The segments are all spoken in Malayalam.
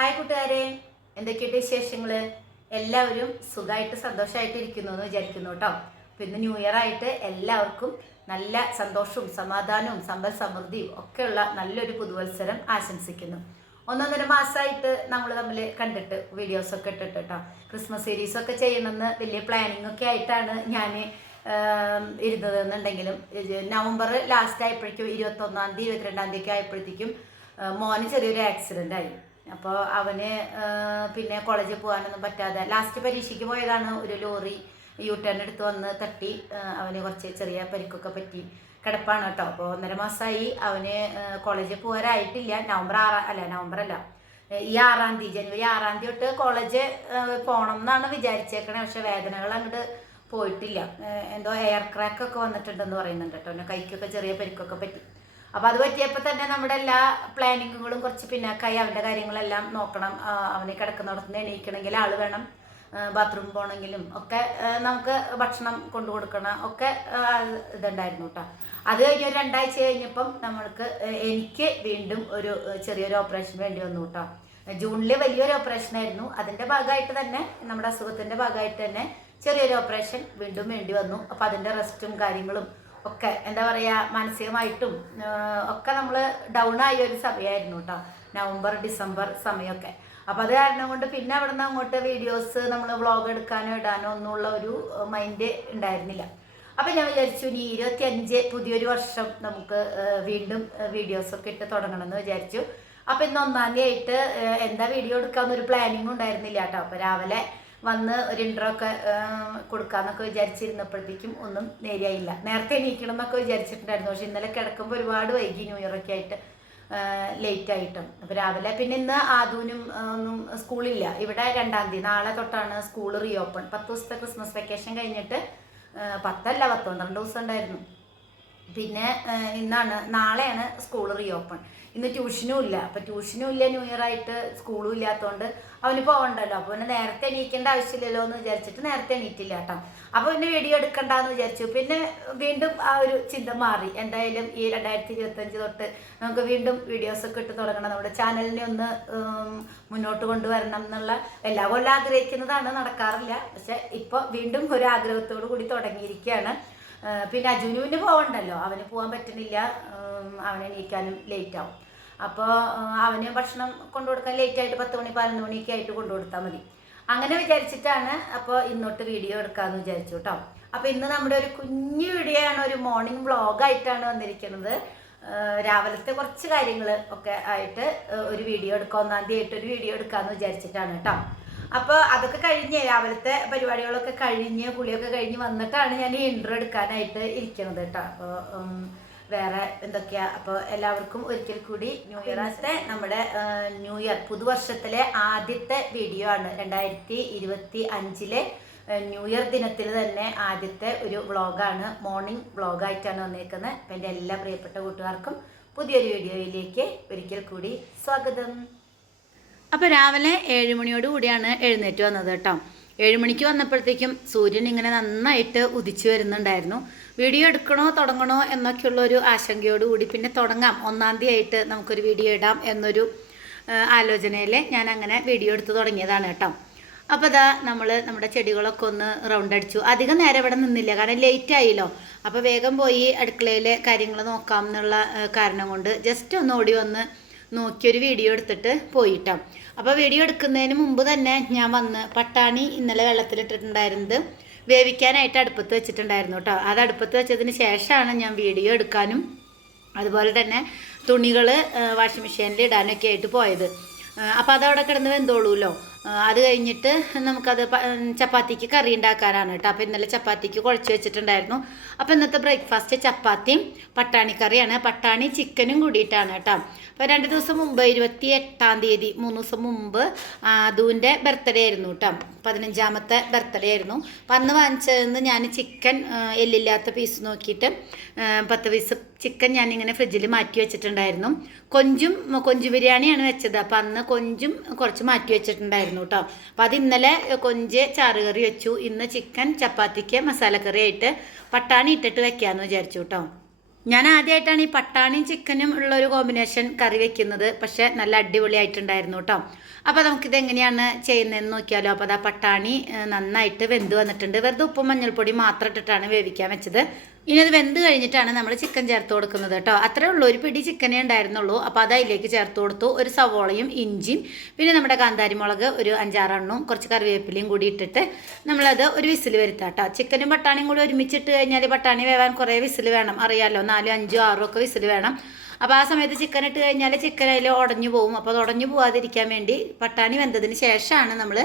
ഹായ് കൂട്ടുകാരെ, എന്തൊക്കെയുണ്ട് വിശേഷങ്ങൾ? എല്ലാവരും സുഖമായിട്ട് സന്തോഷമായിട്ട് ഇരിക്കുന്നു എന്ന് വിചാരിക്കുന്നു കേട്ടോ. അപ്പോൾ ഇന്ന് ന്യൂ ഇയർ ആയിട്ട് എല്ലാവർക്കും നല്ല സന്തോഷവും സമാധാനവും സമ്പൽ സമൃദ്ധിയും ഒക്കെയുള്ള നല്ലൊരു പുതുവത്സരം ആശംസിക്കുന്നു. ഒന്നൊന്നര മാസമായിട്ട് നമ്മൾ തമ്മിൽ കണ്ടിട്ട് വീഡിയോസൊക്കെ ഇട്ടിട്ട് കേട്ടോ. ക്രിസ്മസ് സീരീസൊക്കെ ചെയ്യണമെന്ന് വലിയ പ്ലാനിങ് ഒക്കെ ആയിട്ടാണ് ഞാൻ ഇരുന്നതെന്നുണ്ടെങ്കിലും നവംബർ ലാസ്റ്റ് ആയപ്പോഴേക്കും 21-ാം തീയതി 22-ാം തീയതി ആയപ്പോഴത്തേക്കും മോന് ചെറിയൊരു ആക്സിഡൻ്റ് ആയി. അപ്പോൾ അവന് പിന്നെ കോളേജിൽ പോകാനൊന്നും പറ്റാതെ ലാസ്റ്റ് പരീക്ഷയ്ക്ക് പോയതാണ്. ഒരു ലോറി യൂട്ടേൺ എടുത്ത് വന്ന് തട്ടി അവന് കുറച്ച് ചെറിയ പരിക്കൊക്കെ പറ്റി കിടപ്പാണ് കേട്ടോ. അപ്പോൾ 1.5 മാസമായി അവന് കോളേജിൽ പോകാനായിട്ടില്ല. നവംബർ അല്ല, ഈ 6-ാം തീയതി ജനുവരി 6-ാം തീയതി തൊട്ട് കോളേജ് പോകണം എന്നാണ് വിചാരിച്ചേക്കണേ. പക്ഷെ വേദനകൾ അങ്ങോട്ട് പോയിട്ടില്ല. എന്തോ എയർ ക്രാക്കൊക്കെ വന്നിട്ടുണ്ടെന്ന് പറയുന്നുണ്ട് കേട്ടോ. അവൻ്റെ കൈക്കൊക്കെ ചെറിയ പരിക്കൊക്കെ പറ്റി. അപ്പോൾ അത് പറ്റിയപ്പോൾ തന്നെ നമ്മുടെ എല്ലാ പ്ലാനിങ്ങുകളും കുറച്ച് പിന്നാക്കായി. അവൻ്റെ കാര്യങ്ങളെല്ലാം നോക്കണം. അവനെ കിടക്കുന്നിടത്തുനിന്ന് എണീക്കണമെങ്കിൽ ആൾ വേണം, ബാത്റൂം പോകണമെങ്കിലും ഒക്കെ നമുക്ക് ഭക്ഷണം കൊണ്ടു കൊടുക്കണം ഒക്കെ ഇതുണ്ടായിരുന്നു കേട്ടോ. അത് കഴിഞ്ഞ് ഒരു 2 ആഴ്ച കഴിഞ്ഞപ്പം എനിക്ക് വീണ്ടും ഒരു ചെറിയൊരു ഓപ്പറേഷൻ വേണ്ടി വന്നു കേട്ടോ. ജൂണിൽ വലിയൊരു ഓപ്പറേഷനായിരുന്നു. അതിൻ്റെ ഭാഗമായിട്ട് തന്നെ നമ്മുടെ അസുഖത്തിൻ്റെ ഭാഗമായിട്ട് തന്നെ ചെറിയൊരു ഓപ്പറേഷൻ വീണ്ടും വേണ്ടി വന്നു. അപ്പോൾ അതിൻ്റെ റെസ്റ്റും കാര്യങ്ങളും ഒക്കെ എന്താ പറയുക, മാനസികമായിട്ടും ഒക്കെ നമ്മൾ ഡൗൺ ആയ ഒരു സമയമായിരുന്നു കേട്ടോ. നവംബർ ഡിസംബർ സമയമൊക്കെ. അപ്പോൾ അത് കാരണം കൊണ്ട് പിന്നെ അവിടെ നിന്ന് അങ്ങോട്ട് വീഡിയോസ് നമ്മൾ വ്ളോഗ് എടുക്കാനോ ഇടാനോ ഒന്നുമുള്ള ഒരു മൈൻഡ് ഉണ്ടായിരുന്നില്ല. അപ്പോൾ ഞാൻ വിചാരിച്ചു ഇനി 25 പുതിയൊരു വർഷം നമുക്ക് വീണ്ടും വീഡിയോസൊക്കെ ഇട്ട് തുടങ്ങണമെന്ന് വിചാരിച്ചു. അപ്പോൾ ഇന്ന് 1-ാം തീയതി ആയിട്ട് എന്താ വീഡിയോ എടുക്കാമെന്നൊരു പ്ലാനിങ് ഉണ്ടായിരുന്നില്ല കേട്ടോ. അപ്പോൾ രാവിലെ വന്ന് ഒരു ഇൻട്രോ ഒക്കെ കൊടുക്കാമെന്നൊക്കെ വിചാരിച്ചിരുന്നപ്പോഴത്തേക്കും ഒന്നും നേരെയായില്ല. നേരത്തെ എണീക്കണം എന്നൊക്കെ വിചാരിച്ചിട്ടുണ്ടായിരുന്നു. പക്ഷെ ഇന്നലെ കിടക്കുമ്പോൾ ഒരുപാട് വൈകി, ന്യൂ ഇയറൊക്കെ ആയിട്ട് ലേറ്റ് ആയിട്ടും. അപ്പോൾ രാവിലെ പിന്നെ ഇന്ന് ആദൂനും ഒന്നും സ്കൂളില്ല. ഇവിടെ 2-ാം തീയതി നാളെ തൊട്ടാണ് സ്കൂൾ റീ ഓപ്പൺ. 10 ദിവസത്തെ ക്രിസ്മസ് വെക്കേഷൻ കഴിഞ്ഞിട്ട് 12 ദിവസം ഉണ്ടായിരുന്നു. പിന്നെ നാളെയാണ് സ്കൂൾ റീ ഓപ്പൺ. ഇന്ന് ട്യൂഷനും ഇല്ല. അപ്പോൾ ട്യൂഷനും ഇല്ല, ന്യൂ ഇയർ ആയിട്ട് സ്കൂളും ഇല്ലാത്തതുകൊണ്ട് അവന് പോകണ്ടല്ലോ. അപ്പോൾ പിന്നെ നേരത്തെ എണീക്കേണ്ട ആവശ്യമില്ലല്ലോ എന്ന് വിചാരിച്ചിട്ട് നേരത്തെ എണീറ്റില്ല കേട്ടോ. അപ്പോൾ പിന്നെ വീഡിയോ എടുക്കണ്ടെന്ന് വിചാരിച്ചു. പിന്നെ വീണ്ടും ആ ഒരു ചിന്ത മാറി. എന്തായാലും ഈ 2025 തൊട്ട് നമുക്ക് വീണ്ടും വീഡിയോസൊക്കെ ഇട്ട് തുടങ്ങണം, നമ്മുടെ ചാനലിനെ ഒന്ന് മുന്നോട്ട് കൊണ്ടുവരണം എന്നുള്ള എല്ലാ കൊല്ലം ആഗ്രഹിക്കുന്നതാണ്, നടക്കാറില്ല. പക്ഷെ ഇപ്പോൾ വീണ്ടും ഒരു ആഗ്രഹത്തോടു കൂടി തുടങ്ങിയിരിക്കുകയാണ്. പിന്നെ അജുനുവിന് പോകണ്ടല്ലോ, അവന് പോകാൻ പറ്റുന്നില്ല. അവനെ എണീക്കാനും ലേറ്റ് ആവും. അപ്പോൾ അവന് ഭക്ഷണം കൊണ്ടുകൊടുക്കാൻ ലേറ്റായിട്ട് 10 മണി 11 മണിയൊക്കെ ആയിട്ട് കൊണ്ടുകൊടുത്താൽ മതി. അങ്ങനെ വിചാരിച്ചിട്ടാണ് അപ്പോൾ ഇന്നോട്ട് വീഡിയോ എടുക്കാമെന്ന് വിചാരിച്ചു കേട്ടോ. അപ്പോൾ ഇന്ന് നമ്മുടെ ഒരു കുഞ്ഞു വീഡിയോ ആണ്, ഒരു മോർണിംഗ് വ്ളോഗായിട്ടാണ് വന്നിരിക്കുന്നത്. രാവിലത്തെ കുറച്ച് കാര്യങ്ങൾ ഒക്കെ ആയിട്ട് ഒരു വീഡിയോ എടുക്കാം. 1-ാം തീയതി ആയിട്ട് ഒരു വീഡിയോ എടുക്കാമെന്ന് വിചാരിച്ചിട്ടാണ് കേട്ടോ. അപ്പോൾ അതൊക്കെ കഴിഞ്ഞ് രാവിലത്തെ പരിപാടികളൊക്കെ കഴിഞ്ഞ് കുളിയൊക്കെ കഴിഞ്ഞ് വന്നിട്ടാണ് ഞാൻ ഈ ഇൻട്രോ എടുക്കാനായിട്ട് ഇരിക്കുന്നത് കേട്ടോ. അപ്പോൾ വേറെ എന്തൊക്കെയാ. അപ്പോൾ എല്ലാവർക്കും ഒരിക്കൽ കൂടി ന്യൂ ഇയറിൻ്റെ നമ്മുടെ ന്യൂ ഇയർ പുതുവർഷത്തിലെ ആദ്യത്തെ വീഡിയോ ആണ്. 2025 ന്യൂ ഇയർ ദിനത്തിൽ തന്നെ ആദ്യത്തെ ഒരു വ്ളോഗാണ്, മോർണിംഗ് വ്ളോഗായിട്ടാണ് വന്നേക്കുന്നത്. അപ്പം എൻ്റെ എല്ലാ പ്രിയപ്പെട്ട കൂട്ടുകാർക്കും പുതിയൊരു വീഡിയോയിലേക്ക് ഒരിക്കൽ കൂടി സ്വാഗതം. അപ്പോൾ രാവിലെ 7 മണിയോട് കൂടിയാണ് എഴുന്നേറ്റ് വന്നത് കേട്ടോ. 7 മണിക്ക് വന്നപ്പോഴത്തേക്കും സൂര്യൻ ഇങ്ങനെ നന്നായിട്ട് ഉദിച്ചു വരുന്നുണ്ടായിരുന്നു. വീഡിയോ എടുക്കണോ തുടങ്ങണോ എന്നൊക്കെയുള്ള ഒരു ആശങ്കയോടുകൂടി പിന്നെ തുടങ്ങാം, 1-ാം തീയതി ആയിട്ട് നമുക്കൊരു വീഡിയോ ഇടാം എന്നൊരു ആലോചനയിൽ ഞാൻ അങ്ങനെ വീഡിയോ എടുത്ത് തുടങ്ങിയതാണ് കേട്ടോ. അപ്പോൾ ഇതാ നമ്മുടെ ചെടികളൊക്കെ ഒന്ന് റൗണ്ട് അടിച്ചു. അധികം നേരം ഇവിടെ നിന്നില്ല, കാരണം ലേറ്റ് ആയില്ലോ. അപ്പോൾ വേഗം പോയി അടുക്കളയിലെ കാര്യങ്ങൾ നോക്കാം എന്നുള്ള കാരണം കൊണ്ട് ജസ്റ്റ് ഒന്ന് ഓടി വന്ന് നോക്കിയൊരു വീഡിയോ എടുത്തിട്ട് പോയിട്ടോ. അപ്പോൾ വീഡിയോ എടുക്കുന്നതിന് മുമ്പ് തന്നെ ഞാൻ വന്ന് പട്ടാണി ഇന്നലെ വെള്ളത്തിലിട്ടിട്ടുണ്ടായിരുന്നത് വേവിക്കാനായിട്ട് അടുപ്പത്ത് വെച്ചിട്ടുണ്ടായിരുന്നു കേട്ടോ. അത് അടുപ്പത്ത് വെച്ചതിന് ശേഷമാണ് ഞാൻ വീഡിയോ എടുക്കാനും അതുപോലെ തന്നെ തുണികൾ വാഷിംഗ് മെഷീനിൽ ഇടാനൊക്കെ ആയിട്ട് പോയത്. അപ്പോൾ അതവിടെ കിടന്ന് വെന്തോളൂല്ലോ. അത് കഴിഞ്ഞിട്ട് നമുക്കത് ചപ്പാത്തിക്ക് കറി ഉണ്ടാക്കാനാണ് കേട്ടോ. അപ്പോൾ ഇന്നലെ ചപ്പാത്തിക്ക് കുഴച്ച് വെച്ചിട്ടുണ്ടായിരുന്നു. അപ്പോൾ ഇന്നത്തെ ബ്രേക്ക്ഫാസ്റ്റ് ചപ്പാത്തിയും പട്ടാണിക്കറിയാണ്. പട്ടാണി ചിക്കനും കൂടിയിട്ടാണ് കേട്ടോ. അപ്പോൾ 2 ദിവസം മുമ്പ് 28-ാം തീയതി 3 ദിവസം മുമ്പ് അതുവിൻ്റെ ബർത്ത്ഡേ ആയിരുന്നു കേട്ടോ. 15ാമത്തെ ബർത്ത്ഡേ ആയിരുന്നു. അപ്പം അന്ന് വാങ്ങിച്ചതെന്ന് ഞാൻ ചിക്കൻ എല്ലില്ലാത്ത പീസ് നോക്കിയിട്ട് 10 പീസ് ചിക്കൻ ഞാനിങ്ങനെ ഫ്രിഡ്ജിൽ മാറ്റി വെച്ചിട്ടുണ്ടായിരുന്നു. കൊഞ്ച് ബിരിയാണിയാണ് വെച്ചത്. അപ്പം അന്ന് കൊഞ്ചും കുറച്ച് മാറ്റി വെച്ചിട്ടുണ്ടായിരുന്നു കേട്ടോ. അപ്പം അത് ഇന്നലെ കൊഞ്ച് ചാറുകറി വെച്ചു. ഇന്ന് ചിക്കൻ ചപ്പാത്തിക്ക് മസാലക്കറി ആയിട്ട് പട്ടാണി ഇട്ടിട്ട് വെക്കാമെന്ന് വിചാരിച്ചു കേട്ടോ. ഞാൻ ആദ്യമായിട്ടാണ് ഈ പട്ടാണിയും ചിക്കനും ഉള്ളൊരു കോമ്പിനേഷൻ കറി വെക്കുന്നത്. പക്ഷേ നല്ല അടിപൊളിയായിട്ടുണ്ടായിരുന്നു കേട്ടോ. അപ്പോൾ നമുക്കിത് എങ്ങനെയാണ് ചെയ്യുന്നതെന്ന് നോക്കിയാലോ. അപ്പോൾ അതാ പട്ടാണി നന്നായിട്ട് വെന്ത് വന്നിട്ടുണ്ട്. വെറുതെ ഉപ്പും മഞ്ഞൾപ്പൊടി മാത്രം ഇട്ടിട്ടാണ് വേവിക്കാൻ വെച്ചത്. ഇനി അത് വെന്ത് കഴിഞ്ഞിട്ടാണ് നമ്മൾ ചിക്കൻ ചേർത്ത് കൊടുക്കുന്നത് കേട്ടോ. അത്രേ ഉള്ളൂ, ഒരു പിടി ചിക്കനേ ഉണ്ടായിരുന്നുള്ളൂ. അപ്പോൾ അത് അതിലേക്ക് ചേർത്ത് കൊടുത്തു. ഒരു സവോളയും ഇഞ്ചിയും പിന്നെ നമ്മുടെ കാന്താരി മുളക് ഒരു 5-6 കുറച്ച് കറിവേപ്പിലയും കൂടി ഇട്ടിട്ട് നമ്മളത് ഒരു വിസിൽ വരുത്താം കേട്ടോ. ചിക്കനും പട്ടാണിയും കൂടി ഒരുമിച്ചിട്ട് കഴിഞ്ഞാൽ പട്ടാണി വേവാൻ കുറേ വിസിൽ വേണം, അറിയാമല്ലോ. 4, 5, 6 ഒക്കെ വിസിൽ വേണം. അപ്പോൾ ആ സമയത്ത് ചിക്കൻ ഇട്ട് കഴിഞ്ഞാൽ ചിക്കൻ അതിൽ ഉടഞ്ഞു പോകും. അപ്പോൾ അത് ഉടഞ്ഞു പോകാതിരിക്കാൻ വേണ്ടി പട്ടാണി വെന്തതിന് ശേഷമാണ് നമ്മൾ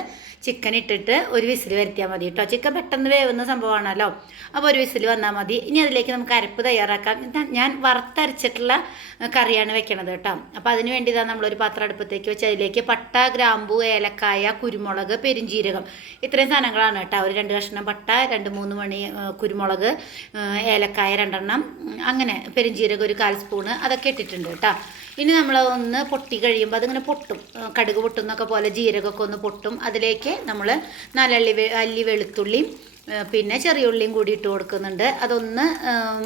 ചിക്കൻ ഇട്ടിട്ട് ഒരു വിസിൽ വരുത്തിയാൽ മതി കേട്ടോ. ചിക്കൻ പെട്ടെന്ന് വേവുന്ന സംഭവമാണല്ലോ. അപ്പോൾ ഒരു വിസിൽ വന്നാൽ മതി. ഇനി അതിലേക്ക് നമുക്ക് അരപ്പ് തയ്യാറാക്കാം. ഞാൻ വറുത്തരച്ചിട്ടുള്ള കറിയാണ് വെക്കണത് കേട്ടോ. അപ്പോൾ അതിന് വേണ്ടി ഇതാ നമ്മളൊരു പാത്രം അടുപ്പത്തേക്ക് വെച്ച് അതിലേക്ക് പട്ട, ഗ്രാമ്പൂ, ഏലക്കായ, കുരുമുളക്, പെരുംജീരകം ഇത്രയും സാധനങ്ങളാണ് കേട്ടോ. ഒരു 2 കഷ്ണം പട്ട, 2-3 മണി കുരുമുളക്, ഏലക്കായ 2 അങ്ങനെ പെരുംജീരകം ഒരു 1/4 സ്പൂണ് അതൊക്കെ ഇട്ടിട്ടുണ്ട് കേട്ടോ. ഇനി നമ്മൾ ഒന്ന് പൊട്ടി കഴിയുമ്പോൾ അതിങ്ങനെ പൊട്ടും, കടുക് പൊട്ടുന്നൊക്കെ പോലെ ജീരകമൊക്കെ ഒന്ന് പൊട്ടും. അതിലേക്ക് നമ്മൾ 4 അല്ലി വെളുത്തുള്ളിയും പിന്നെ ചെറിയ ഉള്ളിയും കൂടി ഇട്ട് കൊടുക്കുന്നുണ്ട്. അതൊന്ന്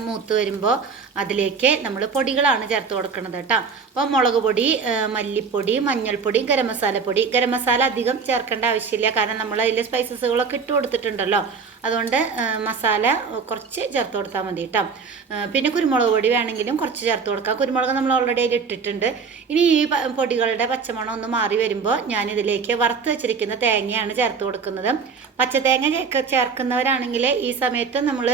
മൂത്ത് വരുമ്പോൾ അതിലേക്ക് നമ്മൾ പൊടികളാണ് ചേർത്ത് കൊടുക്കുന്നത് കേട്ടോ. അപ്പോൾ മുളക് പൊടി, മല്ലിപ്പൊടി, മഞ്ഞൾപ്പൊടി, ഗരം മസാലപ്പൊടി. ഗരം മസാല അധികം ചേർക്കേണ്ട ആവശ്യമില്ല, കാരണം നമ്മൾ അതിൽ സ്പൈസസുകളൊക്കെ ഇട്ട് കൊടുത്തിട്ടുണ്ടല്ലോ. അതുകൊണ്ട് മസാല കുറച്ച് ചേർത്ത് കൊടുത്താൽ മതി കേട്ടോ. പിന്നെ കുരുമുളക് പൊടി വേണമെങ്കിലും കുറച്ച് ചേർത്ത് കൊടുക്കാം. കുരുമുളക് നമ്മൾ ഓൾറെഡി അതിൽ ഇട്ടിട്ടുണ്ട്. ഇനി ഈ പൊടികളുടെ പച്ചമണം ഒന്ന് മാറി വരുമ്പോൾ ഞാനിതിലേക്ക് വറുത്ത് വെച്ചിരിക്കുന്ന തേങ്ങയാണ് ചേർത്ത് കൊടുക്കുന്നത്. പച്ചതേങ്ങ ചേർക്കുന്നവരാണെങ്കിൽ ഈ സമയത്ത് നമ്മൾ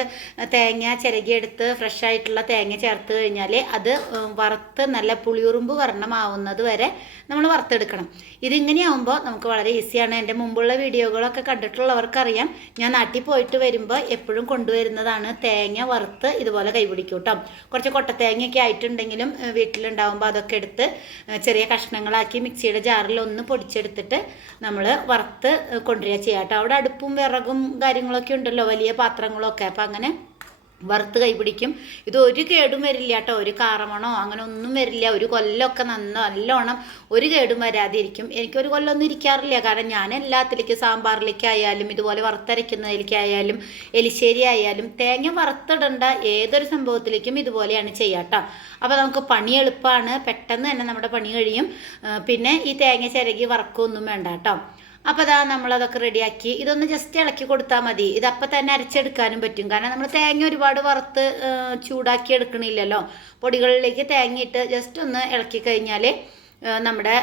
തേങ്ങ ചിരകിയെടുത്ത് ഫ്രഷ് ആയിട്ടുള്ള തേങ്ങ ചേർത്ത് കഴിഞ്ഞാൽ അത് വറുത്ത് നല്ല പുളിയുറുമ്പ് വർണ്ണമാവുന്നത് വരെ നമ്മൾ വറുത്തെടുക്കണം. ഇതിങ്ങനെയാവുമ്പോൾ നമുക്ക് വളരെ ഈസിയാണ്. എൻ്റെ മുമ്പുള്ള വീഡിയോകളൊക്കെ കണ്ടിട്ടുള്ളവർക്കറിയാം, ഞാൻ നാട്ടിൽ പോയിട്ട് വരുമ്പോൾ എപ്പോഴും കൊണ്ടുവരുന്നതാണ് തേങ്ങ വറുത്ത് ഇതുപോലെ കൈപിടിക്കും കേട്ടോ. കുറച്ച് കൊട്ടത്തേങ്ങയൊക്കെ ആയിട്ടുണ്ടെങ്കിലും വീട്ടിലുണ്ടാകുമ്പോൾ അതൊക്കെ എടുത്ത് ചെറിയ കഷ്ണങ്ങളാക്കി മിക്സിയുടെ ജാറിൽ ഒന്ന് പൊടിച്ചെടുത്തിട്ട് നമ്മൾ വറുത്ത് കൊണ്ടുവരിക ചെയ്യാം കേട്ടോ. അവിടെ അടുപ്പും വിറകും കാര്യങ്ങളൊക്കെ ഉണ്ടല്ലോ, വലിയ പാത്രങ്ങളൊക്കെ. അപ്പം അങ്ങനെ വറുത്ത് കൈപിടിക്കും. ഇത് ഒരു കേടും വരില്ല കേട്ടോ. ഒരു കാറമണോ അങ്ങനെ ഒന്നും വരില്ല. ഒരു കൊല്ലമൊക്കെ നല്ലോണം ഒരു കേടും വരാതിരിക്കും. എനിക്കൊരു കൊല്ലമൊന്നും ഇരിക്കാറില്ല, കാരണം ഞാൻ എല്ലാത്തിലേക്കും സാമ്പാറിലേക്കായാലും ഇതുപോലെ വറുത്തരയ്ക്കുന്നതിലേക്കായാലും എലിശ്ശേരി ആയാലും തേങ്ങ വറുത്തിടേണ്ട ഏതൊരു സംഭവത്തിലേക്കും ഇതുപോലെയാണ് ചെയ്യുക കേട്ടോ. അപ്പോൾ നമുക്ക് പണി എളുപ്പമാണ്, പെട്ടെന്ന് തന്നെ നമ്മുടെ പണി കഴിയും. പിന്നെ ഈ തേങ്ങ ചിരകി വറക്കൊന്നും വേണ്ട കേട്ടോ. അപ്പോൾ അതാ നമ്മളതൊക്കെ റെഡിയാക്കി ഇതൊന്ന് ജസ്റ്റ് ഇളക്കി കൊടുത്താൽ മതി. ഇതപ്പം തന്നെ അരച്ചെടുക്കാനും പറ്റും, കാരണം നമ്മൾ തേങ്ങ ഒരുപാട് വറുത്ത് ചൂടാക്കി എടുക്കണില്ലല്ലോ. പൊടികളിലേക്ക് തേങ്ങയിട്ട് ജസ്റ്റ് ഒന്ന് ഇളക്കി കഴിഞ്ഞാൽ നമ്മുടെ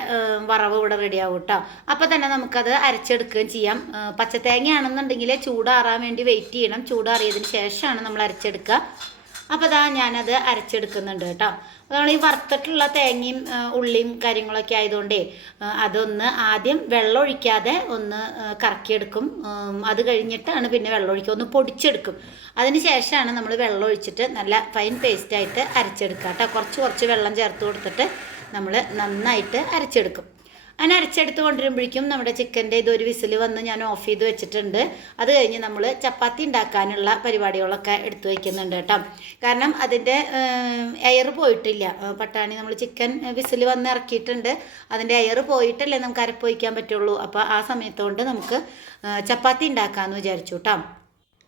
വറവ് ഇവിടെ റെഡിയാവും കേട്ടോ. അപ്പോൾ തന്നെ നമുക്കത് അരച്ചെടുക്കുകയും ചെയ്യാം. പച്ചത്തേങ്ങയാണെന്നുണ്ടെങ്കിൽ ചൂടാറാൻ വേണ്ടി വെയിറ്റ് ചെയ്യണം. ചൂടാറിയതിന് ശേഷമാണ് നമ്മൾ അരച്ചെടുക്കുക. അപ്പോൾ അതാ ഞാനത് അരച്ചെടുക്കുന്നുണ്ട് കേട്ടോ. നമ്മൾ ഈ വറുത്തിട്ടുള്ള തേങ്ങയും ഉള്ളിയും കാര്യങ്ങളൊക്കെ ആയതുകൊണ്ടേ അതൊന്ന് ആദ്യം വെള്ളം ഒഴിക്കാതെ ഒന്ന് കറക്കിയെടുക്കും. അത് കഴിഞ്ഞിട്ടാണ് പിന്നെ വെള്ളം ഒഴിക്കുക, ഒന്ന് പൊടിച്ചെടുക്കും. അതിന് ശേഷമാണ് നമ്മൾ വെള്ളം ഒഴിച്ചിട്ട് നല്ല ഫൈൻ പേസ്റ്റായിട്ട് അരച്ചെടുക്കുക കേട്ടോ. കുറച്ച് വെള്ളം ചേർത്ത് കൊടുത്തിട്ട് നമ്മൾ നന്നായിട്ട് അരച്ചെടുക്കും. അങ്ങനെ അരച്ചെടുത്ത് കൊണ്ടുവരുമ്പോഴേക്കും നമ്മുടെ ചിക്കൻ്റെ ഇതൊരു വിസിൽ വന്ന് ഞാൻ ഓഫ് ചെയ്ത് വെച്ചിട്ടുണ്ട്. അത് കഴിഞ്ഞ് നമ്മൾ ചപ്പാത്തി ഉണ്ടാക്കാനുള്ള പരിപാടികളൊക്കെ എടുത്തു വയ്ക്കുന്നുണ്ട് കേട്ടോ. കാരണം അതിൻ്റെ എയർ പോയിട്ടില്ല. പട്ടാണി നമ്മൾ ചിക്കൻ വിസിൽ വന്ന് ഇറക്കിയിട്ടുണ്ട്, അതിൻ്റെ എയർ പോയിട്ടല്ലേ നമുക്ക് അരപ്പ് വയ്ക്കാൻ പറ്റുള്ളൂ. അപ്പോൾ ആ സമയത്തുകൊണ്ട് നമുക്ക് ചപ്പാത്തി ഉണ്ടാക്കാമെന്ന് വിചാരിച്ചു കേട്ടോ.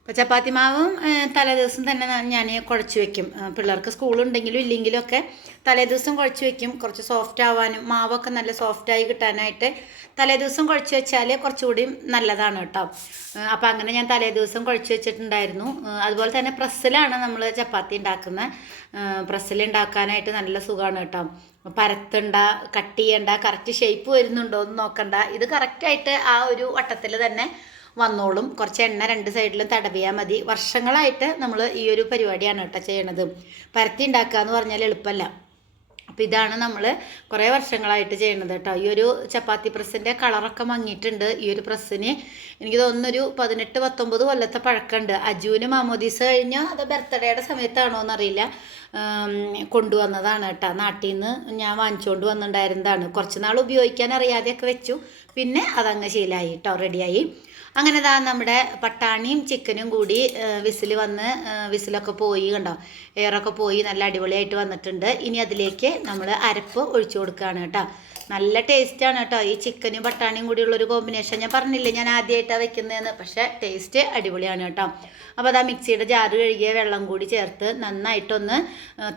അപ്പോൾ ചപ്പാത്തി മാവും തലേദിവസം തന്നെ ഞാൻ കുഴച്ച് വയ്ക്കും. പിള്ളേർക്ക് സ്കൂളുണ്ടെങ്കിലും ഇല്ലെങ്കിലും ഒക്കെ തലേദിവസം കുഴച്ച് വയ്ക്കും, കുറച്ച് സോഫ്റ്റ് ആവാനും മാവൊക്കെ നല്ല സോഫ്റ്റായി കിട്ടാനായിട്ട് തലേദിവസം കുഴച്ച് വെച്ചാൽ കുറച്ചുകൂടി നല്ലതാണ് കേട്ടോ. അപ്പോൾ അങ്ങനെ ഞാൻ തലേദിവസം കുഴച്ച് വെച്ചിട്ടുണ്ടായിരുന്നു. അതുപോലെ തന്നെ പ്രസ്സിലാണ് നമ്മൾ ചപ്പാത്തി ഉണ്ടാക്കുന്നത്. പ്രസ്സിൽ ഉണ്ടാക്കാനായിട്ട് നല്ല സുഖമാണ് കേട്ടോ. പരത്തണ്ട, കട്ട് ചെയ്യണ്ട, കറക്റ്റ് ഷേപ്പ് വരുന്നുണ്ടോ എന്ന് നോക്കണ്ട. ഇത് കറക്റ്റായിട്ട് ആ ഒരു വട്ടത്തിൽ തന്നെ വന്നോളും. കുറച്ച് എണ്ണ 2 സൈഡിലും തടവിയാൽ മതി. വർഷങ്ങളായിട്ട് നമ്മൾ ഈ ഒരു പരിപാടിയാണ് കേട്ടോ ചെയ്യണത്. പരത്തി ഉണ്ടാക്കുക എന്ന് പറഞ്ഞാൽ എളുപ്പമല്ല. അപ്പോൾ ഇതാണ് നമ്മൾ കുറേ വർഷങ്ങളായിട്ട് ചെയ്യണത് കേട്ടോ. ഈ ഒരു ചപ്പാത്തി പ്രസ്സിൻ്റെ കളറൊക്കെ മങ്ങിയിട്ടുണ്ട്. ഈ ഒരു പ്രസ്സിന് എനിക്ക് തോന്നുന്നൊരു 18-19 കൊല്ലത്തെ പഴക്കമുണ്ട്. അജുവിന് മാമോദീസ കഴിഞ്ഞോ അതോ ബർത്ത്ഡേയുടെ സമയത്താണോ എന്നറിയില്ല, കൊണ്ടുവന്നതാണ് കേട്ടോ. നാട്ടിൽ നിന്ന് ഞാൻ വാങ്ങിച്ചുകൊണ്ട് വന്നിട്ടുണ്ടായിരുന്നതാണ്. കുറച്ച് നാൾ ഉപയോഗിക്കാൻ അറിയാതെയൊക്കെ വെച്ചു, പിന്നെ അതങ്ങ് ശീലമായി കേട്ടോ, റെഡിയായി. അങ്ങനെ ദാ നമ്മുടെ പട്ടാണിയും ചിക്കനും കൂടി വിസിലൊക്കെ പോയി കണ്ടോ, എയറൊക്കെ പോയി നല്ല അടിപൊളിയായിട്ട് വന്നിട്ടുണ്ട്. ഇനി അതിലേക്ക് നമ്മൾ അരപ്പ് ഒഴിച്ചു കൊടുക്കുകയാണ് കേട്ടോ. നല്ല ടേസ്റ്റാണ് കേട്ടോ. ഈ ചിക്കനും പട്ടാണിയും കൂടിയുള്ളൊരു കോമ്പിനേഷൻ ഞാൻ പറഞ്ഞില്ലേ, ഞാൻ ആദ്യമായിട്ടാണ് വെക്കുന്നതെന്ന്. പക്ഷേ ടേസ്റ്റ് അടിപൊളിയാണ് കേട്ടോ. അപ്പോൾ അതാ മിക്സിയുടെ ജാറ് കഴുകിയ വെള്ളം കൂടി ചേർത്ത് നന്നായിട്ടൊന്ന്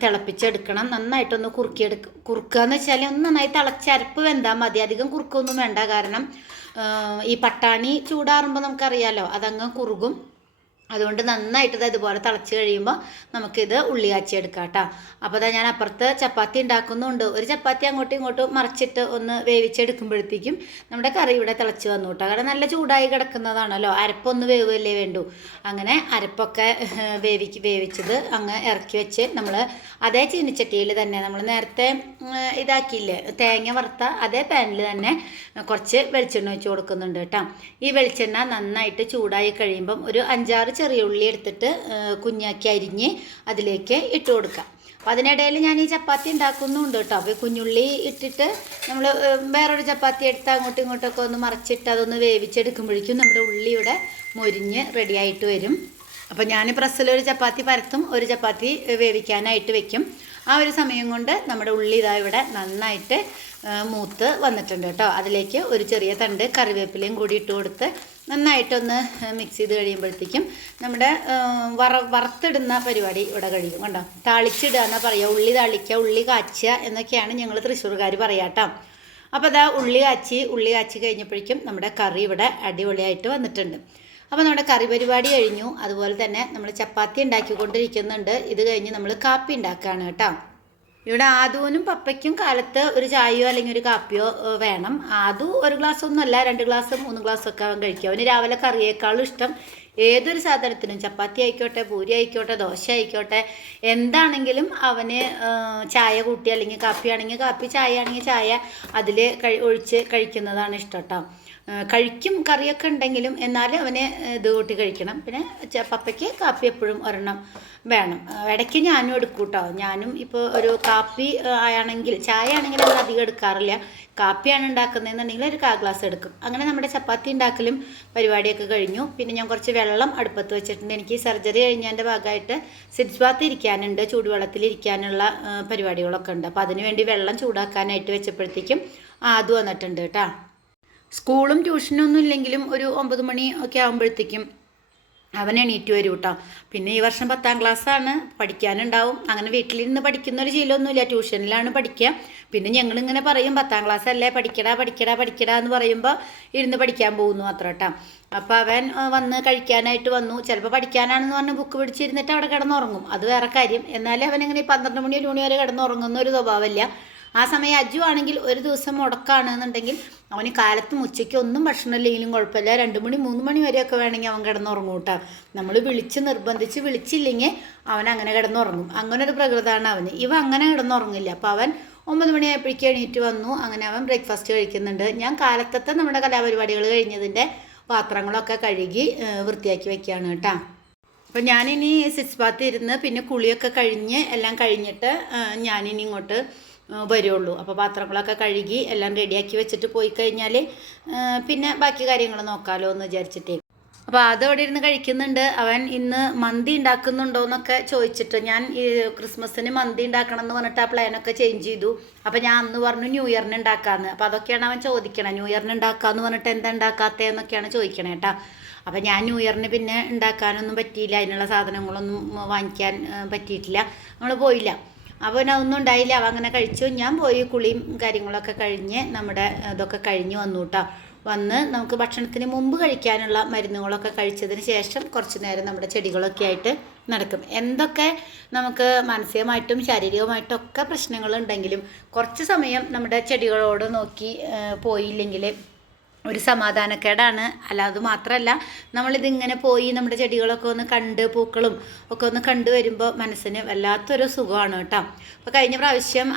തിളപ്പിച്ചെടുക്കണം. നന്നായിട്ടൊന്ന് കുറുക്കുക എന്ന് വെച്ചാൽ ഒന്ന് നന്നായി തിളച്ചരപ്പ് വെന്താൽ മതി. അധികം കുറുക്കൊന്നും വേണ്ട. കാരണം ഈ പട്ടാണി ചൂടാറുമ്പോൾ നമുക്കറിയാമല്ലോ അതങ്ങ് കുറുകും. അതുകൊണ്ട് നന്നായിട്ട് ഇതുപോലെ തിളച്ച് കഴിയുമ്പോൾ നമുക്കിത് ഉള്ളി കാച്ചിയെടുക്കാം കേട്ടോ. അപ്പോൾ അതാ ഞാൻ അപ്പുറത്ത് ചപ്പാത്തി ഉണ്ടാക്കുന്നുണ്ട്. ഒരു ചപ്പാത്തി അങ്ങോട്ടും ഇങ്ങോട്ടും മറിച്ചിട്ട് ഒന്ന് വേവിച്ചെടുക്കുമ്പോഴത്തേക്കും നമ്മുടെ കറി ഇവിടെ തിളച്ച് വന്നു കേട്ടോ. കാരണം നല്ല ചൂടായി കിടക്കുന്നതാണല്ലോ, അരപ്പൊന്ന് വേവല്ലേ വേണ്ടു. അങ്ങനെ അരപ്പൊക്കെ വേവിച്ചത് അങ്ങ് ഇറക്കി വെച്ച് നമ്മൾ അതേ ചീനിച്ചട്ടിയിൽ തന്നെ നമ്മൾ നേരത്തെ ഇതാക്കിയില്ലേ തേങ്ങ വറുത്ത അതേ പാനിൽ തന്നെ കുറച്ച് വെളിച്ചെണ്ണ ഒഴിച്ച് കൊടുക്കുന്നുണ്ട് കേട്ടോ. ഈ വെളിച്ചെണ്ണ നന്നായിട്ട് ചൂടായി കഴിയുമ്പം ഒരു 5-6 ചെറിയ ഉള്ളി എടുത്തിട്ട് കുഞ്ഞാക്കി അരിഞ്ഞ് അതിലേക്ക് ഇട്ട് കൊടുക്കാം. അപ്പോൾ അതിനിടയിൽ ഞാൻ ഈ ചപ്പാത്തി ഉണ്ടാക്കുന്നുണ്ട് കേട്ടോ. അപ്പോൾ കുഞ്ഞുള്ളി ഇട്ടിട്ട് നമ്മൾ വേറൊരു ചപ്പാത്തി എടുത്ത് അങ്ങോട്ടും ഇങ്ങോട്ടൊക്കെ ഒന്ന് മറിച്ചിട്ട് അതൊന്ന് വേവിച്ചെടുക്കുമ്പോഴേക്കും നമ്മുടെ ഉള്ളി ഇവിടെ മൊരിഞ്ഞ് റെഡിയായിട്ട് വരും. അപ്പോൾ ഞാൻ പ്രസ്സിലൊരു ചപ്പാത്തി പരത്തും, ഒരു ചപ്പാത്തി വേവിക്കാനായിട്ട് വെക്കും. ആ ഒരു സമയം കൊണ്ട് നമ്മുടെ ഉള്ളി ഇതാ ഇവിടെ നന്നായിട്ട് മൂത്ത് വന്നിട്ടുണ്ട് കേട്ടോ. അതിലേക്ക് ഒരു ചെറിയ തണ്ട് കറിവേപ്പിലയും കൂടി ഇട്ട് കൊടുത്ത് നന്നായിട്ടൊന്ന് മിക്സ് ചെയ്ത് കഴിയുമ്പോഴത്തേക്കും നമ്മുടെ വറുത്തിടുന്ന പരിപാടി ഇവിടെ കഴിയും. കണ്ടോ, താളിച്ചിടുക എന്നാ പറയുക. ഉള്ളി താളിക്കുക, ഉള്ളി കാച്ചുക എന്നൊക്കെയാണ് ഞങ്ങൾ തൃശ്ശൂർക്കാർ പറയാം കേട്ടോ. അപ്പോൾ അതാ ഉള്ളി കാച്ചി കഴിഞ്ഞപ്പോഴേക്കും നമ്മുടെ കറി ഇവിടെ അടിപൊളിയായിട്ട് വന്നിട്ടുണ്ട്. അപ്പോൾ നമ്മുടെ കറി പരിപാടി കഴിഞ്ഞു. അതുപോലെ തന്നെ നമ്മൾ ചപ്പാത്തി ഉണ്ടാക്കിക്കൊണ്ടിരിക്കുന്നുണ്ട്. ഇത് കഴിഞ്ഞ് നമ്മൾ കാപ്പി ഉണ്ടാക്കുകയാണ് കേട്ടോ. ഇവിടെ ആദുവിനും പപ്പയ്ക്കും കാലത്ത് ഒരു ചായയോ അല്ലെങ്കിൽ ഒരു കാപ്പിയോ വേണം. ആദു ഒരു ഗ്ലാസ് ഒന്നുമല്ല, 2 ഗ്ലാസ് 3 ഗ്ലാസ്സൊക്കെ അവൻ കഴിക്കും. അവന് രാവിലെ കറിയേക്കാളും ഇഷ്ടം ഏതൊരു സാധനത്തിനും, ചപ്പാത്തി ആയിക്കോട്ടെ, പൂരി ആയിക്കോട്ടെ, ദോശ ആയിക്കോട്ടെ, എന്താണെങ്കിലും അവന് ചായ കൂട്ടി അല്ലെങ്കിൽ കാപ്പി ആണെങ്കിൽ കാപ്പി, ചായ ആണെങ്കിൽ ചായ അതിൽ ഒഴിച്ച് കഴിക്കുന്നതാണ് ഇഷ്ടം കേട്ടോ. കഴിക്കും കറിയൊക്കെ ഉണ്ടെങ്കിലും, എന്നാലും അവന് ഇത് കൂട്ടി കഴിക്കണം. പിന്നെ പപ്പയ്ക്ക് കാപ്പി എപ്പോഴും ഒരെണ്ണം വേണം. ഇടയ്ക്ക് ഞാനും എടുക്കും കേട്ടോ. ഞാനും ഇപ്പോൾ ഒരു കാപ്പി ആണെങ്കിൽ, ചായ ആണെങ്കിൽ നമ്മൾ അധികം എടുക്കാറില്ല. കാപ്പിയാണ് ഉണ്ടാക്കുന്നതെന്നുണ്ടെങ്കിൽ ഒരു 1/4 ഗ്ലാസ് എടുക്കും. അങ്ങനെ നമ്മുടെ ചപ്പാത്തി ഉണ്ടാക്കലും പരിപാടിയൊക്കെ കഴിഞ്ഞു. പിന്നെ ഞാൻ കുറച്ച് വെള്ളം അടുപ്പത്ത് വെച്ചിട്ടുണ്ട്. എനിക്ക് സർജറി കഴിഞ്ഞതിൻ്റെ ഭാഗമായിട്ട് സിറ്റ്സ് ബാത്ത് ഇരിക്കാനുണ്ട്, ചൂടുവെള്ളത്തിലിരിക്കാനുള്ള പരിപാടികളൊക്കെ ഉണ്ട്. അപ്പോൾ അതിന് വേണ്ടി വെള്ളം ചൂടാക്കാനായിട്ട് വെച്ചപ്പോഴത്തേക്കും ആദു വന്നിട്ടുണ്ട് കേട്ടോ. സ്കൂളും ട്യൂഷനൊന്നും ഇല്ലെങ്കിലും ഒരു 9 മണി ഒക്കെ ആകുമ്പോഴത്തേക്കും അവൻ എണീറ്റ് വരും കേട്ടോ. പിന്നെ ഈ വർഷം 10ാം ക്ലാസ്സാണ്, പഠിക്കാനുണ്ടാവും. അങ്ങനെ വീട്ടിലിരുന്ന് പഠിക്കുന്നൊരു ശീലമൊന്നുമില്ല, ട്യൂഷനിലാണ് പഠിക്കുക. പിന്നെ ഞങ്ങളിങ്ങനെ പറയും 10ാം ക്ലാസ് അല്ലേ, പഠിക്കടാ എന്ന് പറയുമ്പോൾ ഇരുന്ന് പഠിക്കാൻ പോകുന്നു മാത്രം കേട്ടോ. അപ്പോൾ അവൻ വന്ന് കഴിക്കാനായിട്ട് വന്നു. ചിലപ്പോൾ പഠിക്കാനാണെന്ന് പറഞ്ഞ് ബുക്ക് പിടിച്ചിരുന്നിട്ട് അവിടെ കിടന്നുറങ്ങും, അത് വേറെ കാര്യം. എന്നാലും അവനിങ്ങനെ 12 മണി 1 മണി വരെ കിടന്നുറങ്ങുന്ന ഒരു സ്വഭാവമില്ല. ആ സമയം അജു ആണെങ്കിൽ ഒരു ദിവസം മുടക്കാണെന്നുണ്ടെങ്കിൽ അവന് കാലത്തും ഉച്ചയ്ക്കും ഒന്നും ഭക്ഷണം ഇല്ലെങ്കിലും കുഴപ്പമില്ല, 2 മണി 3 മണി വരെയൊക്കെ വേണമെങ്കിൽ അവൻ കിടന്നുറങ്ങും കേട്ടോ. നമ്മൾ നിർബന്ധിച്ച് വിളിച്ചില്ലെങ്കിൽ അവൻ അങ്ങനെ കിടന്നുറങ്ങും. അങ്ങനെ ഒരു പ്രകൃതമാണ് അവന്. അങ്ങനെ കിടന്നുറങ്ങില്ല. അപ്പോൾ അവൻ 9 മണിയായപ്പോഴേക്കും എണീറ്റ് വന്നു. അങ്ങനെ അവൻ ബ്രേക്ക്ഫാസ്റ്റ് കഴിക്കുന്നുണ്ട്. ഞാൻ കാലത്തത്തെ നമ്മുടെ കലാപരിപാടികൾ കഴിഞ്ഞതിൻ്റെ പാത്രങ്ങളൊക്കെ കഴുകി വൃത്തിയാക്കി വെക്കുകയാണ് കേട്ടോ. അപ്പോൾ ഞാനിനി സിറ്റ്സ് ബാത്ത് ഇരുന്ന് പിന്നെ കുളിയൊക്കെ കഴിഞ്ഞ് എല്ലാം കഴിഞ്ഞിട്ട് ഞാനിനി ഇങ്ങോട്ട് വരുള്ളൂ. അപ്പോൾ പാത്രങ്ങളൊക്കെ കഴുകി എല്ലാം റെഡിയാക്കി വെച്ചിട്ട് പോയി കഴിഞ്ഞാൽ പിന്നെ ബാക്കി കാര്യങ്ങൾ നോക്കാമല്ലോ എന്ന് വിചാരിച്ചിട്ടേ. അപ്പോൾ അതവിടെ ഇരുന്ന് കഴിക്കുന്നുണ്ട്. അവൻ ഇന്ന് മന്തി ഉണ്ടാക്കുന്നുണ്ടോ എന്നൊക്കെ ചോദിച്ചിട്ട്, ഞാൻ ഈ ക്രിസ്മസിന് മന്തി ഉണ്ടാക്കണം എന്ന് പറഞ്ഞിട്ട് ആ പ്ലാനൊക്കെ ചേഞ്ച് ചെയ്തു. അപ്പോൾ ഞാൻ അന്ന് പറഞ്ഞു ന്യൂ ഇയറിന് ഉണ്ടാക്കാമെന്ന്. അപ്പോൾ അതൊക്കെയാണ് അവൻ ചോദിക്കണേ. ന്യൂ ഇയറിന് ഉണ്ടാക്കാമെന്ന് പറഞ്ഞിട്ട് എന്താ ഉണ്ടാക്കാത്തതെന്നൊക്കെയാണ് ചോദിക്കണേ കേട്ടോ. അപ്പോൾ ഞാൻ ന്യൂ ഇയറിന് പിന്നെ ഉണ്ടാക്കാനൊന്നും പറ്റിയില്ല, അതിനുള്ള സാധനങ്ങളൊന്നും വാങ്ങിക്കാൻ പറ്റിയിട്ടില്ല, നമ്മൾ പോയില്ല. അപ്പോൾ അതൊന്നും ഉണ്ടായില്ല. അവ അങ്ങനെ കഴിച്ചു. ഞാൻ പോയി കുളിയും കാര്യങ്ങളൊക്കെ കഴിഞ്ഞ് നമ്മുടെ ഇതൊക്കെ കഴിഞ്ഞ് വന്നു കേട്ടോ. വന്ന് നമുക്ക് ഭക്ഷണത്തിന് മുമ്പ് കഴിക്കാനുള്ള മരുന്നുകളൊക്കെ കഴിച്ചതിന് ശേഷം കുറച്ച് നേരം നമ്മുടെ ചെടികളൊക്കെ ആയിട്ട് നടക്കും. എന്തൊക്കെ നമുക്ക് മാനസികമായിട്ടും ശാരീരികമായിട്ടും ഒക്കെ പ്രശ്നങ്ങളുണ്ടെങ്കിലും കുറച്ച് സമയം നമ്മുടെ ചെടികളോട് നോക്കി പോയില്ലെങ്കിൽ ഒരു സമാധാനക്കേടാണ്. അല്ല, അത് മാത്രമല്ല, നമ്മളിതിങ്ങനെ പോയി നമ്മുടെ ചെടികളൊക്കെ ഒന്ന് കണ്ട് പൂക്കളും ഒക്കെ ഒന്ന് കണ്ടു വരുമ്പോൾ മനസ്സിന് വല്ലാത്തൊരു സുഖമാണ് കേട്ടോ. അപ്പോൾ കഴിഞ്ഞ പ്രാവശ്യം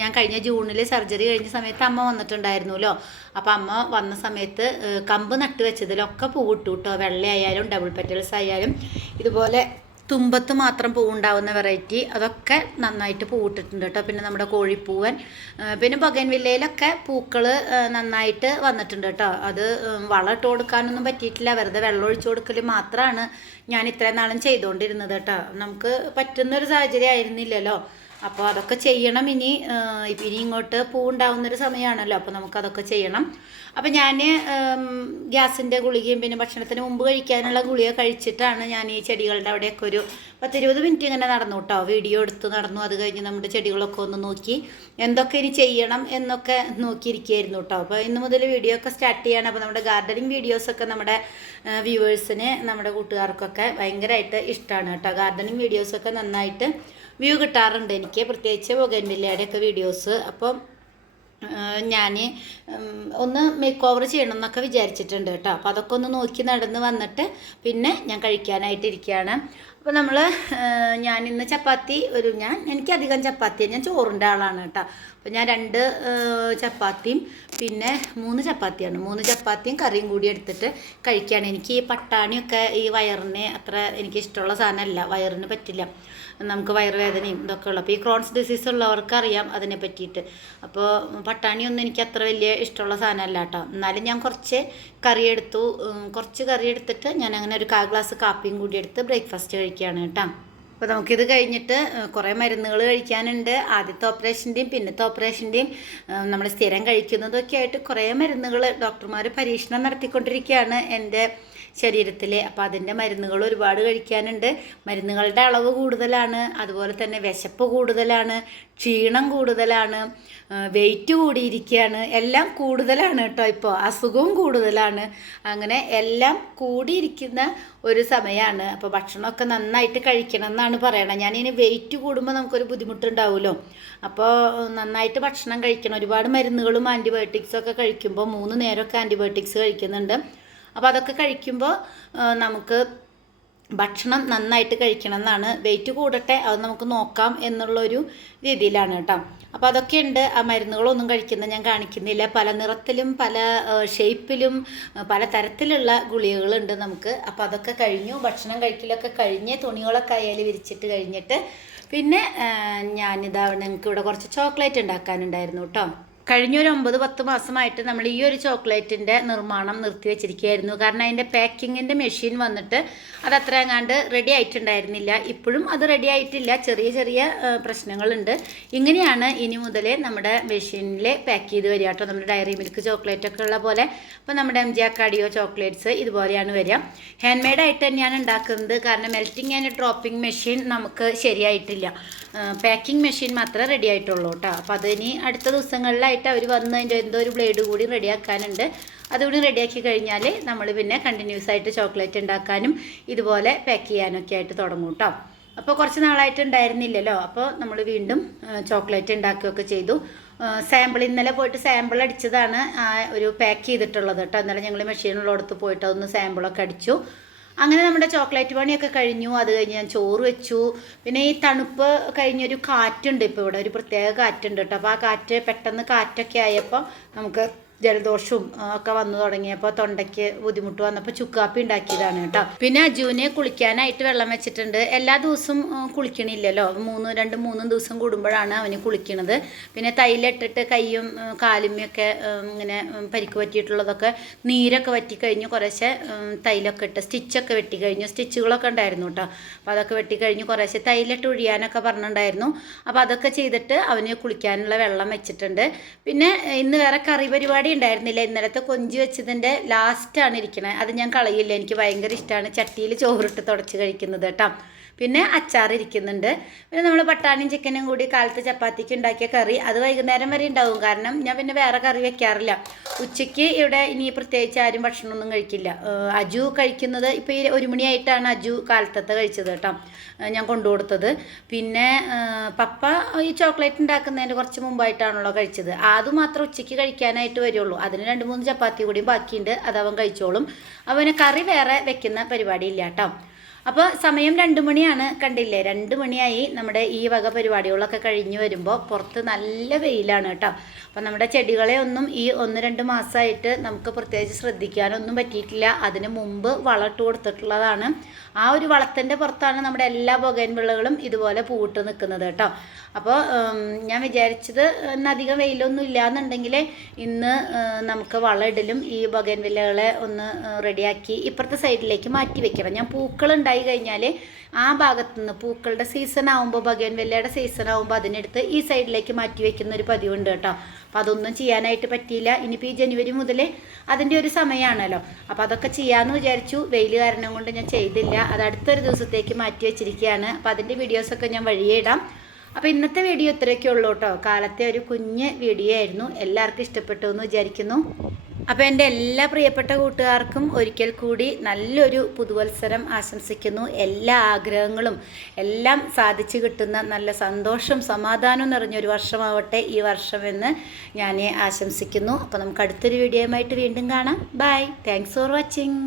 ഞാൻ കഴിഞ്ഞ ജൂണിൽ സർജറി കഴിഞ്ഞ സമയത്ത് അമ്മ വന്നിട്ടുണ്ടായിരുന്നല്ലോ. അപ്പോൾ അമ്മ വന്ന സമയത്ത് കമ്പ് നട്ട് വെച്ചതിലൊക്കെ പൂവിട്ടു കേട്ടോ. വെള്ളയായാലും ഡബിൾ പെറ്റൽസ് ആയാലും ഇതുപോലെ തുമ്പത്ത് മാത്രം പൂവുണ്ടാവുന്ന വെറൈറ്റി അതൊക്കെ നന്നായിട്ട് പൂവിട്ടിട്ടുണ്ട് കേട്ടോ. പിന്നെ നമ്മുടെ കോഴിപ്പൂവൻ, പിന്നെ ബൊഗൻവില്ലയിലൊക്കെ പൂക്കൾ നന്നായിട്ട് വന്നിട്ടുണ്ട് കേട്ടോ. അത് വളം ഇട്ട് കൊടുക്കാനൊന്നും പറ്റിയിട്ടില്ല, വെറുതെ വെള്ളം ഒഴിച്ചു കൊടുക്കൽ മാത്രമാണ് ഞാൻ ഇത്രയും നാളും ചെയ്തുകൊണ്ടിരുന്നത് കേട്ടോ. നമുക്ക് പറ്റുന്നൊരു സാഹചര്യം ആയിരുന്നില്ലല്ലോ. അപ്പോൾ അതൊക്കെ ചെയ്യണം. ഇനി ഇങ്ങോട്ട് പൂവുണ്ടാവുന്നൊരു സമയമാണല്ലോ, അപ്പോൾ നമുക്കതൊക്കെ ചെയ്യണം. അപ്പോൾ ഞാൻ ഗ്യാസിൻ്റെ ഗുളികയും പിന്നെ ഭക്ഷണത്തിന് മുമ്പ് കഴിക്കാനുള്ള ഗുളിക കഴിച്ചിട്ടാണ് ഞാൻ ഈ ചെടികളുടെ അവിടെയൊക്കെ ഒരു 10-20 മിനിറ്റ് ഇങ്ങനെ നടന്നു കേട്ടോ. വീഡിയോ എടുത്ത് നടന്നു. അത് കഴിഞ്ഞ് നമ്മുടെ ചെടികളൊക്കെ ഒന്ന് നോക്കി എന്തൊക്കെ ഇനി ചെയ്യണം എന്നൊക്കെ നോക്കിയിരിക്കുകയായിരുന്നു കേട്ടോ. അപ്പോൾ ഇന്ന് മുതൽ വീഡിയോ ഒക്കെ സ്റ്റാർട്ട് ചെയ്യണം. അപ്പോൾ നമ്മുടെ ഗാർഡനിങ് വീഡിയോസൊക്കെ നമ്മുടെ വ്യൂവേഴ്സിന്, നമ്മുടെ കൂട്ടുകാർക്കൊക്കെ ഭയങ്കരമായിട്ട് ഇഷ്ടമാണ് കേട്ടോ. ഗാർഡനിങ് വീഡിയോസൊക്കെ നന്നായിട്ട് വ്യൂ കിട്ടാറുണ്ട് എനിക്ക്, പ്രത്യേകിച്ച് ബൊഗൻവില്ലയുടെയൊക്കെ വീഡിയോസ്. അപ്പം ഞാൻ ഒന്ന് മേക്ക് ഓവർ ചെയ്യണം എന്നൊക്കെ വിചാരിച്ചിട്ടുണ്ട് കേട്ടോ. അപ്പോൾ അതൊക്കെ ഒന്ന് നോക്കി നടന്ന് വന്നിട്ട് പിന്നെ ഞാൻ കഴിക്കാനായിട്ടിരിക്കുകയാണ്. അപ്പോൾ ഞാനിന്ന് ചപ്പാത്തി എനിക്കധികം ചപ്പാത്തി, ഞാൻ ചോറിൻ്റെ ആളാണ് കേട്ടോ. അപ്പോൾ ഞാൻ 2 ചപ്പാത്തിയും പിന്നെ 3 ചപ്പാത്തിയാണ്, 3 ചപ്പാത്തിയും കറിയും കൂടി എടുത്തിട്ട് കഴിക്കുകയാണ്. എനിക്ക് ഈ പട്ടാണിയൊക്കെ ഈ വയറിന് അത്ര എനിക്ക് ഇഷ്ടമുള്ള സാധനമല്ല, വയറിന് പറ്റില്ല. നമുക്ക് വയറുവേദനയും ഇതൊക്കെ ഉള്ളു. അപ്പോൾ ഈ ക്രോൺസ് ഡിസീസ് ഉള്ളവർക്ക് അറിയാം അതിനെ പറ്റിയിട്ട്. അപ്പോൾ പട്ടാണിയൊന്നും എനിക്ക് അത്ര വലിയ ഇഷ്ടമുള്ള സാധനമല്ല കേട്ടോ. എന്നാലും ഞാൻ കുറച്ച് കറി എടുത്തിട്ട് ഞാൻ അങ്ങനെ ഒരു 1/4 ഗ്ലാസ് കാപ്പിയും കൂടി എടുത്ത് ബ്രേക്ക്ഫാസ്റ്റ് കഴിക്കുകയാണ് കേട്ടോ. അപ്പോൾ നമുക്കിത് കഴിഞ്ഞിട്ട് കുറേ മരുന്നുകൾ കഴിക്കാനുണ്ട്. ആദ്യത്തെ ഓപ്പറേഷൻ്റെയും പിന്നത്തെ ഓപ്പറേഷൻ്റെയും നമ്മൾ സ്ഥിരം കഴിക്കുന്നതൊക്കെ ആയിട്ട് കുറേ മരുന്നുകൾ ഡോക്ടർമാർ പരീക്ഷണം നടത്തിക്കൊണ്ടിരിക്കുകയാണ് എൻ്റെ ശരീരത്തിൽ. അപ്പോൾ അതിൻ്റെ മരുന്നുകൾ ഒരുപാട് കഴിക്കാനുണ്ട്. മരുന്നുകളുടെ അളവ് കൂടുതലാണ്, അതുപോലെ തന്നെ വിശപ്പ് കൂടുതലാണ്, ക്ഷീണം കൂടുതലാണ്, വെയിറ്റ് കൂടിയിരിക്കുകയാണ്, എല്ലാം കൂടുതലാണ് കേട്ടോ. ഇപ്പോൾ അസുഖവും കൂടുതലാണ്. അങ്ങനെ എല്ലാം കൂടിയിരിക്കുന്ന ഒരു സമയമാണ്. അപ്പോൾ ഭക്ഷണമൊക്കെ നന്നായിട്ട് കഴിക്കണം എന്നാണ് പറയണത്. ഞാനിനി വെയിറ്റ് കൂടുമ്പോൾ നമുക്കൊരു ബുദ്ധിമുട്ടുണ്ടാവുമല്ലോ. അപ്പോൾ നന്നായിട്ട് ഭക്ഷണം കഴിക്കണം. ഒരുപാട് മരുന്നുകളും ആൻറ്റിബയോട്ടിക്സും ഒക്കെ കഴിക്കുമ്പോൾ 3 നേരമൊക്കെ ആൻറ്റിബയോട്ടിക്സ് കഴിക്കുന്നുണ്ട്. അപ്പോൾ അതൊക്കെ കഴിക്കുമ്പോൾ നമുക്ക് ഭക്ഷണം നന്നായിട്ട് കഴിക്കണം എന്നാണ്. വെയിറ്റ് കൂടട്ടെ, അത് നമുക്ക് നോക്കാം എന്നുള്ളൊരു രീതിയിലാണ് കേട്ടോ. അപ്പോൾ അതൊക്കെ ഉണ്ട്. ആ മരുന്നുകളൊന്നും കഴിക്കുന്നത് ഞാൻ കാണിക്കുന്നില്ല. പല നിറത്തിലും പല ഷേപ്പിലും പല തരത്തിലുള്ള ഗുളികകളുണ്ട് നമുക്ക്. അപ്പോൾ അതൊക്കെ കഴിഞ്ഞു, ഭക്ഷണം കഴിക്കലൊക്കെ കഴിഞ്ഞ് തുണികളൊക്കെ അയാൽ വിരിച്ചിട്ട് കഴിഞ്ഞിട്ട് പിന്നെ നിങ്ങൾക്ക് ഇവിടെ കുറച്ച് ചോക്ലേറ്റ് ഉണ്ടാക്കാനുണ്ടായിരുന്നു കേട്ടോ. കഴിഞ്ഞൊരു 9-10 മാസമായിട്ട് നമ്മൾ ഈ ഒരു ചോക്ലേറ്റിൻ്റെ നിർമ്മാണം നിർത്തിവെച്ചിരിക്കുകയായിരുന്നു. കാരണം അതിൻ്റെ പാക്കിങ്ങിൻ്റെ മെഷീൻ വന്നിട്ട് അതത്ര എങ്ങാണ്ട് റെഡി ആയിട്ടുണ്ടായിരുന്നില്ല. ഇപ്പോഴും അത് റെഡി ആയിട്ടില്ല, ചെറിയ പ്രശ്നങ്ങളുണ്ട്. ഇങ്ങനെയാണ് ഇനി മുതൽ നമ്മുടെ മെഷീനിൽ പാക്ക് ചെയ്ത് വരിക കേട്ടോ. നമ്മുടെ ഡയറി മിൽക്ക് ചോക്ലേറ്റൊക്കെ ഉള്ള പോലെ. അപ്പോൾ നമ്മുടെ MJ Acadio ചോക്ലേറ്റ്സ് ഇതുപോലെയാണ് വരിക. ഹാൻഡ് മെയ്ഡായിട്ട് തന്നെയാണ് ഉണ്ടാക്കുന്നത്. കാരണം മെൽറ്റിംഗ് ആൻഡ് ഡ്രോപ്പിംഗ് മെഷീൻ നമുക്ക് ശരിയായിട്ടില്ല, പാക്കിംഗ് മെഷീൻ മാത്രമേ റെഡി ആയിട്ടുള്ളൂ കേട്ടോ. അപ്പോൾ അതിനി അടുത്ത ദിവസങ്ങളിലായിട്ട് അവർ വന്ന് അതിൻ്റെ എന്തോ ഒരു ബ്ലേഡ് കൂടി റെഡിയാക്കാനുണ്ട്. അതുകൂടി റെഡിയാക്കി കഴിഞ്ഞാൽ നമ്മൾ പിന്നെ കണ്ടിന്യൂസ് ആയിട്ട് ചോക്ലേറ്റ് ഉണ്ടാക്കാനും ഇതുപോലെ പാക്ക് ചെയ്യാനൊക്കെ ആയിട്ട് തുടങ്ങും കേട്ടോ. അപ്പോൾ കുറച്ച് നാളായിട്ട് ഉണ്ടായിരുന്നില്ലല്ലോ. അപ്പോൾ നമ്മൾ വീണ്ടും ചോക്ലേറ്റ് ഉണ്ടാക്കുകയൊക്കെ ചെയ്തു. ഇന്നലെ പോയിട്ട് സാമ്പിൾ അടിച്ചതാണ് ഒരു പാക്ക് ചെയ്തിട്ടുള്ളത് കേട്ടോ. ഇന്നലെ ഞങ്ങൾ മെഷീനുള്ളടത്ത് പോയിട്ട് അതൊന്ന് സാമ്പിളൊക്കെ അടിച്ചു. അങ്ങനെ നമ്മുടെ ചോക്ലേറ്റ് പണിയൊക്കെ കഴിഞ്ഞു. അത് കഴിഞ്ഞ് ഞാൻ ചോറ് വെച്ചു. പിന്നെ ഈ തണുപ്പ് കഴിഞ്ഞൊരു കാറ്റുണ്ട്, ഇപ്പോൾ ഇവിടെ ഒരു പ്രത്യേക കാറ്റുണ്ട് കേട്ടോ. അപ്പോൾ ആ പെട്ടെന്ന് കാറ്റൊക്കെ ആയപ്പോൾ നമുക്ക് ജലദോഷവും ഒക്കെ വന്നു തുടങ്ങിയപ്പോൾ തൊണ്ടയ്ക്ക് ബുദ്ധിമുട്ട് വന്നപ്പോൾ ചുക്കാപ്പി ഉണ്ടാക്കിയതാണ് കേട്ടോ. പിന്നെ അജുവിനെ കുളിക്കാനായിട്ട് വെള്ളം വെച്ചിട്ടുണ്ട്. എല്ലാ ദിവസവും കുളിക്കണില്ലല്ലോ, 2-3 ദിവസം കൂടുമ്പോഴാണ് അവന് കുളിക്കണത്. പിന്നെ തൈലിട്ടിട്ട് കൈയും കാലുമൊക്കെ ഇങ്ങനെ പരിക്ക് പറ്റിയിട്ടുള്ളതൊക്കെ നീരൊക്കെ വറ്റിക്കഴിഞ്ഞു. കുറേശ്ശെ തൈലൊക്കെ ഇട്ട് സ്റ്റിച്ചൊക്കെ വെട്ടിക്കഴിഞ്ഞു. സ്റ്റിച്ചുകളൊക്കെ ഉണ്ടായിരുന്നു കേട്ടോ. അപ്പോൾ അതൊക്കെ വെട്ടിക്കഴിഞ്ഞു. കുറേശ്ശെ തൈലിട്ട് ഒഴിയാനൊക്കെ പറഞ്ഞിട്ടുണ്ടായിരുന്നു. അപ്പോൾ അതൊക്കെ ചെയ്തിട്ട് അവന് കുളിക്കാനുള്ള വെള്ളം വെച്ചിട്ടുണ്ട്. പിന്നെ ഇന്ന് വേറെ കറി പരിപാടി ഉണ്ടായിരുന്നില്ല. ഇന്നലത്തെ കൊഞ്ച് വെച്ചതിൻ്റെ ലാസ്റ്റാണ് ഇരിക്കണത്. അത് ഞാൻ കളയില്ല, എനിക്ക് ഭയങ്കര ഇഷ്ടമാണ് ചട്ടിയിൽ ചോറിട്ട് തുടച്ച് കഴിക്കുന്നത് കേട്ടോ. പിന്നെ അച്ചാർ ഇരിക്കുന്നുണ്ട്. പിന്നെ നമ്മൾ പട്ടാണിയും ചിക്കനും കൂടി കാലത്ത് ചപ്പാത്തിക്ക് ഉണ്ടാക്കിയ കറി അത് വൈകുന്നേരം വരെ ഉണ്ടാവും. കാരണം ഞാൻ പിന്നെ വേറെ കറി വെക്കാറില്ല. ഉച്ചയ്ക്ക് ഇവിടെ ഇനി പ്രത്യേകിച്ച് ആരും ഭക്ഷണമൊന്നും കഴിക്കില്ല. അജു കഴിക്കുന്നത് ഇപ്പോൾ ഈ 1 മണിയായിട്ടാണ് അജു കാലത്തത്തെ കഴിച്ചത് കേട്ടോ, ഞാൻ കൊണ്ടുകൊടുത്തത്. പിന്നെ പപ്പ ഈ ചോക്ലേറ്റ് ഉണ്ടാക്കുന്നതിൻ്റെ കുറച്ച് മുമ്പായിട്ടാണല്ലോ കഴിച്ചത്. അതുമാത്രം ഉച്ചയ്ക്ക് കഴിക്കാനായിട്ട് വരുള്ളൂ. അതിന് 2-3 ചപ്പാത്തി കൂടി ബാക്കിയുണ്ട്, അതവൻ കഴിച്ചോളും. അവന് കറി വേറെ വെക്കുന്ന പരിപാടിയില്ല കേട്ടോ. അപ്പോൾ സമയം 2 മണിയാണ്, കണ്ടില്ലേ 2 മണിയായി. നമ്മുടെ ഈ വക പരിപാടികളൊക്കെ കഴിഞ്ഞ് വരുമ്പോൾ പുറത്ത് നല്ല വെയിലാണ് കേട്ടോ. അപ്പോൾ നമ്മുടെ ചെടികളെ ഒന്നും ഈ 1-2 മാസമായിട്ട് നമുക്ക് പ്രത്യേകിച്ച് ശ്രദ്ധിക്കാനൊന്നും പറ്റിയിട്ടില്ല. അതിന് മുമ്പ് വളമിട്ട് കൊടുത്തിട്ടുള്ളതാണ്. ആ ഒരു വളത്തിൻ്റെ പുറത്താണ് നമ്മുടെ എല്ലാ ബൊഗൈൻവില്ലകളും ഇതുപോലെ പൂവിട്ട് നിൽക്കുന്നത് കേട്ടോ. അപ്പോൾ ഞാൻ വിചാരിച്ചത് ഇന്ന് അധികം വെയിലൊന്നും ഇല്ലയെന്നുണ്ടെങ്കിൽ ഇന്ന് നമുക്ക് വളമിടലും ഈ ബൊഗൻവില്ലകളെ ഒന്ന് റെഡിയാക്കി ഇപ്പുറത്തെ സൈഡിലേക്ക് മാറ്റി വെക്കണം. ഞാൻ പൂക്കൾ ഉണ്ടായി കഴിഞ്ഞാൽ ആ ഭാഗത്തു നിന്ന് പൂക്കളുടെ സീസൺ ആകുമ്പോൾ ബൊഗൻവില്ലയുടെ സീസൺ ആകുമ്പോൾ അതിനെടുത്ത് ഈ സൈഡിലേക്ക് മാറ്റി വെക്കുന്ന ഒരു പതിവുണ്ട് കേട്ടോ. അപ്പോൾ അതൊന്നും ചെയ്യാനായിട്ട് പറ്റിയില്ല. ഇനിയിപ്പോൾ ഈ ജനുവരി മുതൽ അതിൻ്റെ ഒരു സമയമാണല്ലോ. അപ്പോൾ അതൊക്കെ ചെയ്യാമെന്ന് വിചാരിച്ചു. വെയിൽ കാരണം കൊണ്ട് ഞാൻ ചെയ്തില്ല. അത് അടുത്തൊരു ദിവസത്തേക്ക് മാറ്റി വെച്ചിരിക്കുകയാണ്. അപ്പോൾ അതിൻ്റെ വീഡിയോസൊക്കെ ഞാൻ വഴിയേ ഇടാം. അപ്പോൾ ഇന്നത്തെ വീഡിയോ ഇത്രയൊക്കെ ഉള്ളൂ കേട്ടോ. കാലത്തെ ഒരു കുഞ്ഞ് വീഡിയോ ആയിരുന്നു. എല്ലാവർക്കും ഇഷ്ടപ്പെട്ടു എന്ന് വിചാരിക്കുന്നു. അപ്പോൾ എൻ്റെ എല്ലാ പ്രിയപ്പെട്ട കൂട്ടുകാർക്കും ഒരിക്കൽ കൂടി നല്ലൊരു പുതുവത്സരം ആശംസിക്കുന്നു. എല്ലാ ആഗ്രഹങ്ങളും എല്ലാം സാധിച്ചു കിട്ടുന്ന നല്ല സന്തോഷം സമാധാനം നിറഞ്ഞൊരു വർഷമാവട്ടെ ഈ വർഷമെന്ന് ഞാൻ ആശംസിക്കുന്നു. അപ്പോൾ നമുക്ക് അടുത്തൊരു വീഡിയോയുമായിട്ട് വീണ്ടും കാണാം. ബൈ. Thanks for watching.